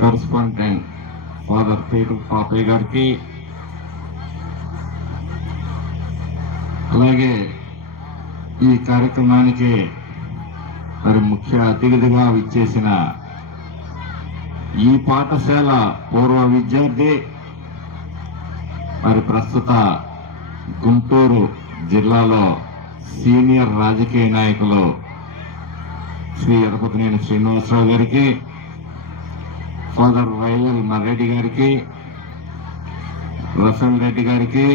Correspondent father పేరు పాపయ్య గారికి. అలాగే ఈ కార్యక్రమానికి మరి ముఖ్య అతిథిగా విచ్చేసిన ఈ పాఠశాల పూర్వ విద్యార్థి మరి ప్రస్తుత గుంటూరు జిల్లాలో సీనియర్ రాజకీయ నాయకులు శ్రీ ఎరపతినేని శ్రీనివాసరావు గారికి ఫాదర్ వైఎల్ మర్రెడ్డి గారికి రసల్ రెడ్డి గారికి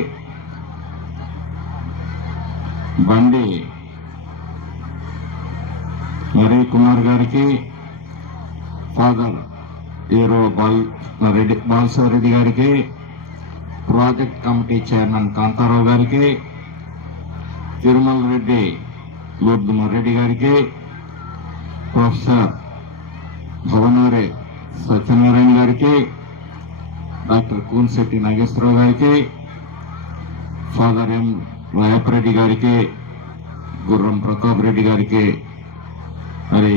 బండి హరి కుమార్ గారికి ఫాదర్ హీరో బాల్ రెడ్డి బాలసారెడ్డి గారికి ప్రాజెక్ట్ కమిటీ చైర్మన్ కాంతారావు గారికి తిరుమల రెడ్డి రెడ్డి గారికి ప్రొఫెసర్ భవనూరి సత్యనారాయణ గారికి డాక్టర్ కూన్శెట్టి నాగేశ్వరరావు గారికి ఫాదర్ ఎం రాయపరెడ్డి గారికి గుర్రం ప్రతాప్ రెడ్డి గారికి మరి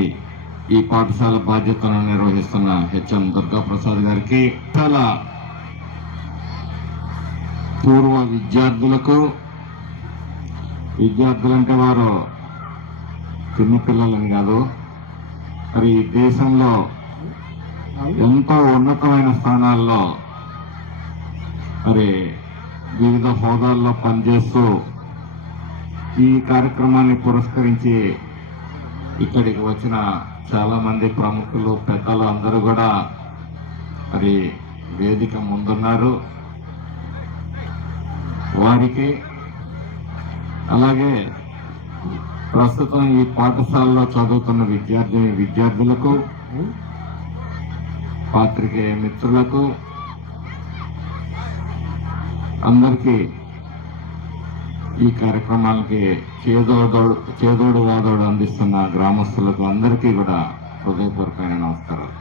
ఈ పాఠశాల బాధ్యతలను నిర్వహిస్తున్న హెచ్ఎం దుర్గా ప్రసాద్ గారికి చాలా పూర్వ విద్యార్థులకు విద్యార్థులంటే వారు చిన్నపిల్లలని కాదు మరి దేశంలో ఎంతో ఉన్నతమైన స్థానాల్లో మరి వివిధ హోదాల్లో పనిచేస్తూ ఈ కార్యక్రమాన్ని పురస్కరించి ఇక్కడికి వచ్చిన చాలా మంది ప్రముఖులు పెద్దలు అందరూ కూడా మరి వేదిక ముందున్నారు. వారికి అలాగే ప్రస్తుతం ఈ పాఠశాలలో చదువుతున్న విద్యార్థి విద్యార్థులకు పాత్రికేయ మిత్రులకు అందరికీ ఈ కార్యక్రమానికి చేదోడు చేదోడు వాదోడు అందిస్తున్న గ్రామస్తులకు అందరికీ కూడా హృదయపూర్వకమైన నమస్కారాలు.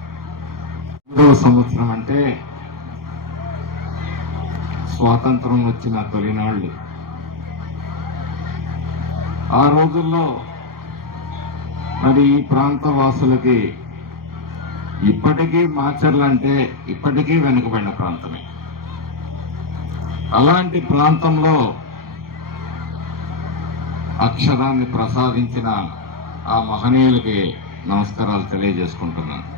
మూడవ సంవత్సరం అంటే స్వాతంత్రం వచ్చిన తొలినాళ్ళు. ఆ రోజుల్లో మరి ఈ ప్రాంత వాసులకి ఇప్పటికీ మాచర్లు అంటే ఇప్పటికీ వెనుకబడిన ప్రాంతమే. అలాంటి ప్రాంతంలో అక్షరాన్ని ప్రసాదించిన ఆ మహనీయులకి నమస్కారాలు తెలియజేసుకుంటున్నాను.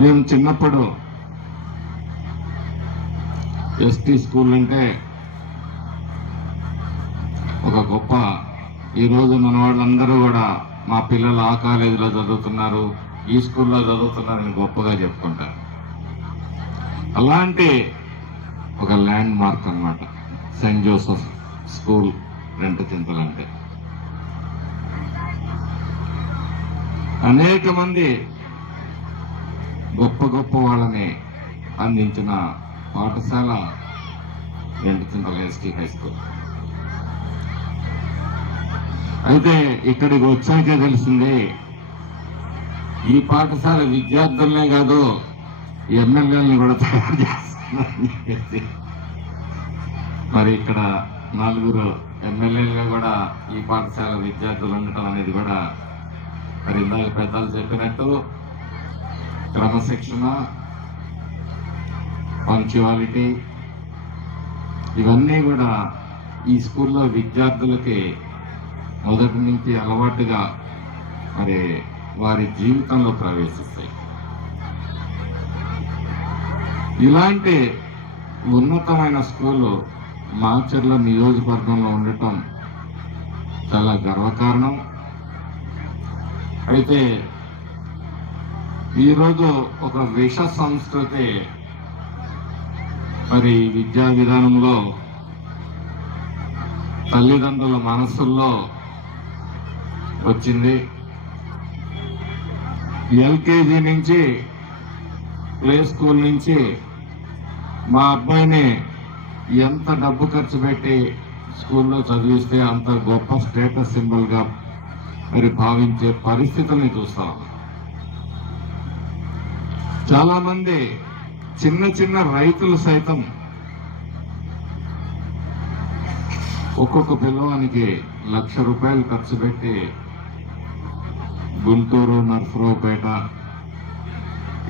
మేము చిన్నప్పుడు ఎస్టీ స్కూల్ అంటే ఒక గొప్ప ఈరోజు మన వాళ్ళందరూ కూడా మా పిల్లలు ఆ కాలేజీలో చదువుతున్నారు ఈ స్కూల్లో చదువుతున్నారని గొప్పగా చెప్పుకుంటారు. అలాంటి ఒక ల్యాండ్ మార్క్ అన్నమాట. సెయింట్ జోసెఫ్ స్కూల్ రెండు చింతలంటే. అనేక మంది గొప్ప గొప్ప వాళ్ళని అందించిన పాఠశాల రెండు చింతల ఎస్టీ హై స్కూల్. అయితే ఇక్కడికి వచ్చాకే తెలిసింది. ఈ పాఠశాల విద్యార్థులనే కాదు ఎమ్మెల్యేలను కూడా తయారు చేస్తున్నారని చెప్పేసి. మరి ఇక్కడ నలుగురు ఎమ్మెల్యేలుగా కూడా ఈ పాఠశాల విద్యార్థులు ఉండటం అనేది కూడా మరి ఇందాక పెద్దలు చెప్పినట్టు క్రమశిక్షణ పంక్చువాలిటీ ఇవన్నీ కూడా ఈ స్కూల్లో విద్యార్థులకి మొదటి నుంచి అలవాటుగా మరి వారి జీవితంలో ప్రవేశిస్తాయి. ఇలాంటి ఉన్నతమైన స్కూలు మాచర్ల నియోజకవర్గంలో ఉండటం చాలా గర్వకారణం. అయితే ఈరోజు ఒక విష సంస్కృతి మరి విద్యా విధానంలో తల్లిదండ్రుల మనసుల్లో వచ్చింది. ఎల్కేజీ నుంచి ప్లే స్కూల్ నుంచి మా అబ్బాయిని ఎంత డబ్బు ఖర్చు పెట్టి స్కూల్లో చదివిస్తే అంత గొప్ప స్టేటస్ సింబల్గా మరి భావించే పరిస్థితుల్ని చూస్తాం చాలామంది చిన్న చిన్న రైతులు సైతం ఒక్కొక్క పిల్లవానికి లక్ష రూపాయలు ఖర్చు పెట్టి గుంటూరు నర్సరావుపేట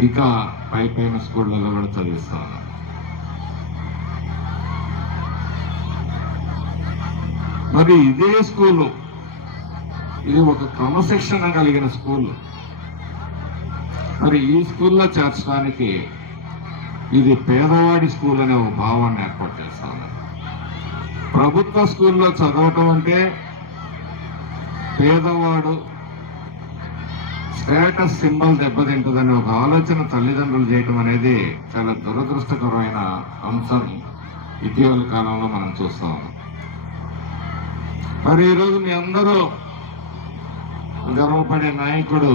ఇక పై పైన స్కూళ్ళలో కూడా చదివిస్తా మరి ఇదే స్కూలు. ఇది ఒక క్రమశిక్షణ కలిగిన స్కూల్. మరి ఈ స్కూల్లో చేర్చడానికి ఇది పేదవాడి స్కూల్ అనే ఒక భావాన్ని ఏర్పాటు చేస్తాను ప్రభుత్వ స్కూల్లో చదవటం అంటే పేదవాడు స్టేటస్ సింబల్ దెబ్బతింటుందని ఒక ఆలోచన తల్లిదండ్రులు చేయటం అనేది చాలా దురదృష్టకరమైన అంశం ఇటీవల కాలంలో మనం చూస్తాం. మరి ఈరోజు మీ అందరూ గర్వపడే నాయకుడు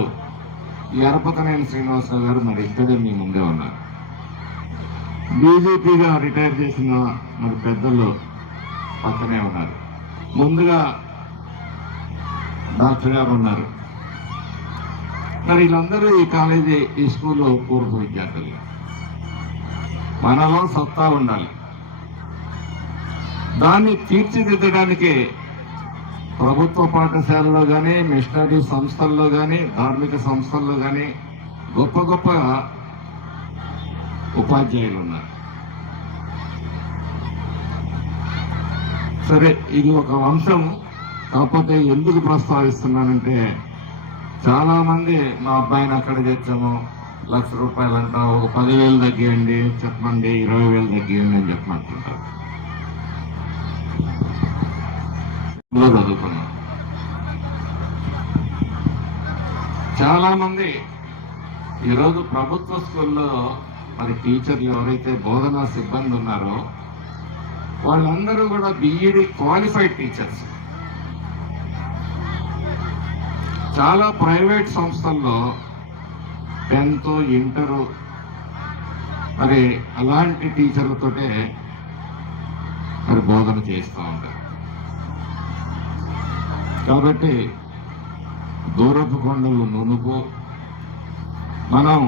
ఎరపతనేని శ్రీనివాసరావు గారు మరి ఇక్కడే మీ ముందే ఉన్నారు. బీజేపీగా రిటైర్ చేసిన మరి పెద్దలు పక్కనే ఉన్నారు. ముందుగా డాక్టర్ గారు ఉన్నారు. మరి వీళ్ళందరూ ఈ కాలేజీ ఈ స్కూల్లో పూర్వ విద్యార్థులు. మనలో సత్తా ఉండాలి. దాన్ని తీర్చిదిద్దడానికి ప్రభుత్వ పాఠశాలలో కానీ మిషనరీ సంస్థల్లో కానీ ధార్మిక సంస్థల్లో కానీ గొప్ప గొప్ప ఉపాధ్యాయులు ఉన్నారు సరే ఇది ఒక అంశం కాకపోతే ఎందుకు ప్రస్తావిస్తున్నానంటే చాలా మంది మా అబ్బాయిని అక్కడ తెచ్చాము. లక్ష రూపాయలంట ఒక పదివేలు తగ్గియండి చెప్పండి ఇరవై వేలు తగ్గియండి అని చెప్పమంటుంటారు. చదువుకున్నాం. చాలా మంది ఈరోజు ప్రభుత్వ స్కూల్లో మరి టీచర్లు ఎవరైతే బోధనా సిబ్బంది ఉన్నారో వాళ్ళందరూ కూడా బీఈడి క్వాలిఫైడ్ టీచర్స్ చాలా ప్రైవేట్ సంస్థల్లో టెన్త్ ఇంటరు. మరి అలాంటి టీచర్లతోటే మరి బోధన చేస్తూ ఉంటారు. కాబట్టి దూరపు కొండలు నునుపు. మనం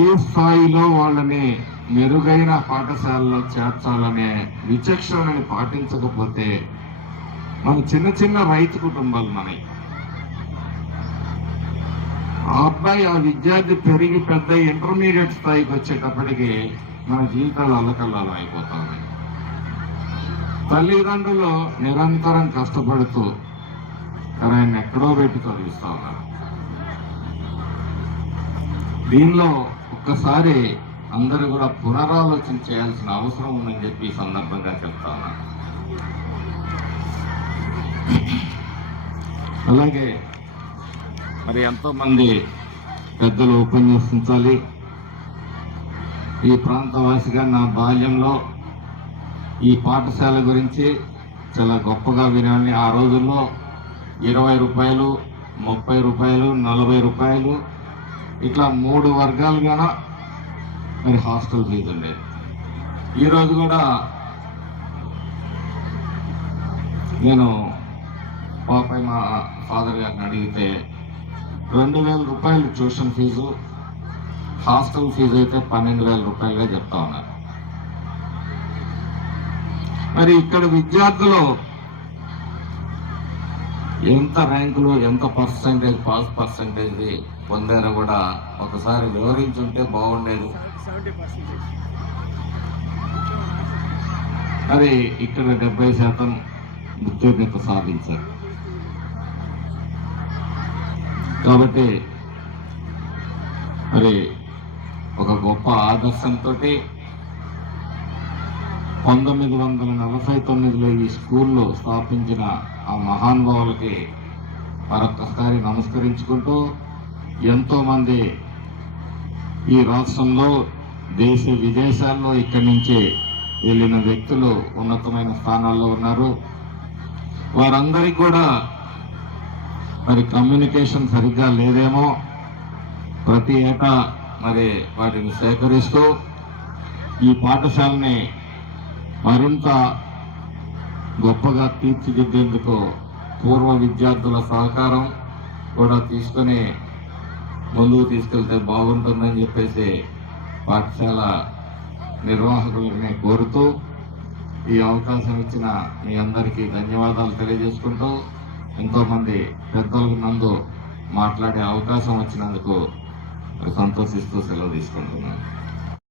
ఏ స్థాయిలో వాళ్ళని మెరుగైన పాఠశాలలో చేర్చాలనే విచక్షణని పాటించకపోతే మన చిన్న చిన్న రైతు కుటుంబాలు మనవి. ఆ అబ్బాయి ఆ విద్యార్థి పెరిగి పెద్ద ఇంటర్మీడియట్ స్థాయికి వచ్చేటప్పటికి మన జీవితాలు అల్లకల్లాలు అయిపోతాయి తల్లిదండ్రులు నిరంతరం కష్టపడుతూ మరి ఆయన ఎక్కడో పెట్టి చదివిస్తా ఉన్నారు. దీనిలో ఒక్కసారి అందరూ కూడా పునరాలోచన చేయాల్సిన అవసరం ఉందని చెప్పి ఈ సందర్భంగా చెప్తా ఉన్నాను అలాగే మరి ఎంతోమంది పెద్దలు ఉపన్యసించాలి. ఈ ప్రాంతవాసిగా నా బాల్యంలో ఈ పాఠశాల గురించి చాలా గొప్పగా వినాలని ఆ రోజుల్లో ఇరవై రూపాయలు ముప్పై రూపాయలు నలభై రూపాయలు ఇట్లా మూడు వర్గాలుగాన మరి హాస్టల్ ఫీజు ఉండేది. ఈరోజు కూడా నేను పాపై మా ఫాదర్ గారిని అడిగితే రెండు వేల రూపాయలు ట్యూషన్ ఫీజు హాస్టల్ ఫీజు అయితే పన్నెండు వేల రూపాయలుగా చెప్తా ఉన్నారు. మరి ఇక్కడ విద్యార్థులు ఎంత ర్యాంకులు ఎంత పర్సంటేజ్ పాస్ పర్సంటేజ్ పొందారో కూడా ఒకసారి వివరించుంటే బాగుండేది. మరి ఇక్కడ డెబ్బై శాతం ఉత్తీర్ణత సాధించారు. కాబట్టి మరి ఒక గొప్ప ఆదర్శంతో పంతొమ్మిది వందల నలభై తొమ్మిదిలో ఈ స్కూల్లో స్థాపించిన ఆ మహానుభావులకి మరొకసారి నమస్కరించుకుంటూ ఎంతోమంది ఈ రాష్ట్రంలో దేశ విదేశాల్లో ఇక్కడి నుంచి వెళ్ళిన వ్యక్తులు ఉన్నతమైన స్థానాల్లో ఉన్నారు. వారందరికీ కూడా మరి కమ్యూనికేషన్ సరిగ్గా లేదేమో ప్రతి ఏటా మరి వాటిని సేకరిస్తూ ఈ పాఠశాలని మరింత గొప్పగా తీర్చిదిద్దేందుకు పూర్వ విద్యార్థుల సహకారం కూడా తీసుకుని ముందుకు తీసుకెళ్తే బాగుంటుందని చెప్పేసి పాఠశాల నిర్వాహకులని కోరుతూ ఈ అవకాశం ఇచ్చిన మీ అందరికీ ధన్యవాదాలు తెలియజేసుకుంటూ ఎంతోమంది పెద్దలకు నందు మాట్లాడే అవకాశం వచ్చినందుకు సంతోషిస్తూ సెలవు తీసుకుంటున్నాను.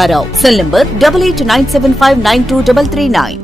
Ankarao cell number double eight nine seven five nine two double three nine.